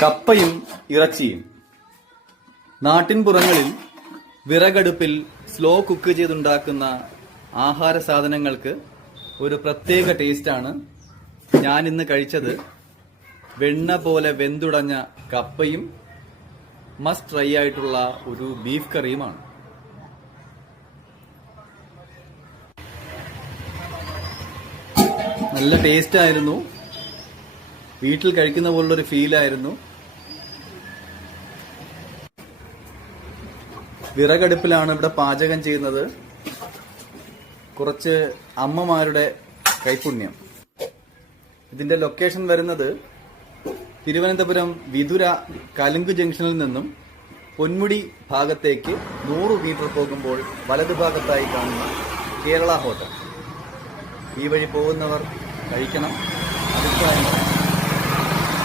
കപ്പയും ഇറച്ചിയും. നാട്ടിൻപുറങ്ങളിൽ വിറകടുപ്പിൽ slow cook ചെയ്തുണ്ടാക്കുന്ന ആഹാര സാധനങ്ങൾക്ക് ഒരു പ്രത്യേക ടേസ്റ്റാണ്. ഞാൻ ഇന്ന് കഴിച്ചത് വെണ്ണ പോലെ വെന്തുടഞ്ഞ കപ്പയും മസ്റ്റ് ട്രൈ ആയിട്ടുള്ള ഒരു ബീഫ് കറിയുമാണ്. നല്ല ടേസ്റ്റ് ആയിരുന്നു. വീട്ടിൽ കഴിക്കുന്ന പോലുള്ളൊരു ഫീലായിരുന്നു. വിറകടുപ്പിലാണ് ഇവിടെ പാചകം ചെയ്യുന്നത്. കുറച്ച് അമ്മമാരുടെ കൈപുണ്യം. ഇതിന്റെ ലൊക്കേഷൻ വരുന്നത് തിരുവനന്തപുരം വിതുര കലുങ്ക് ജംഗ്ഷനിൽ നിന്നും പൊന്മുടി ഭാഗത്തേക്ക് 100 മീറ്റർ പോകുമ്പോൾ വലതുഭാഗത്തായി കാണുന്ന കേരള ഹോട്ടൽ. ഈ വഴി പോകുന്നവർ കഴിക്കണം. അഭിപ്രായം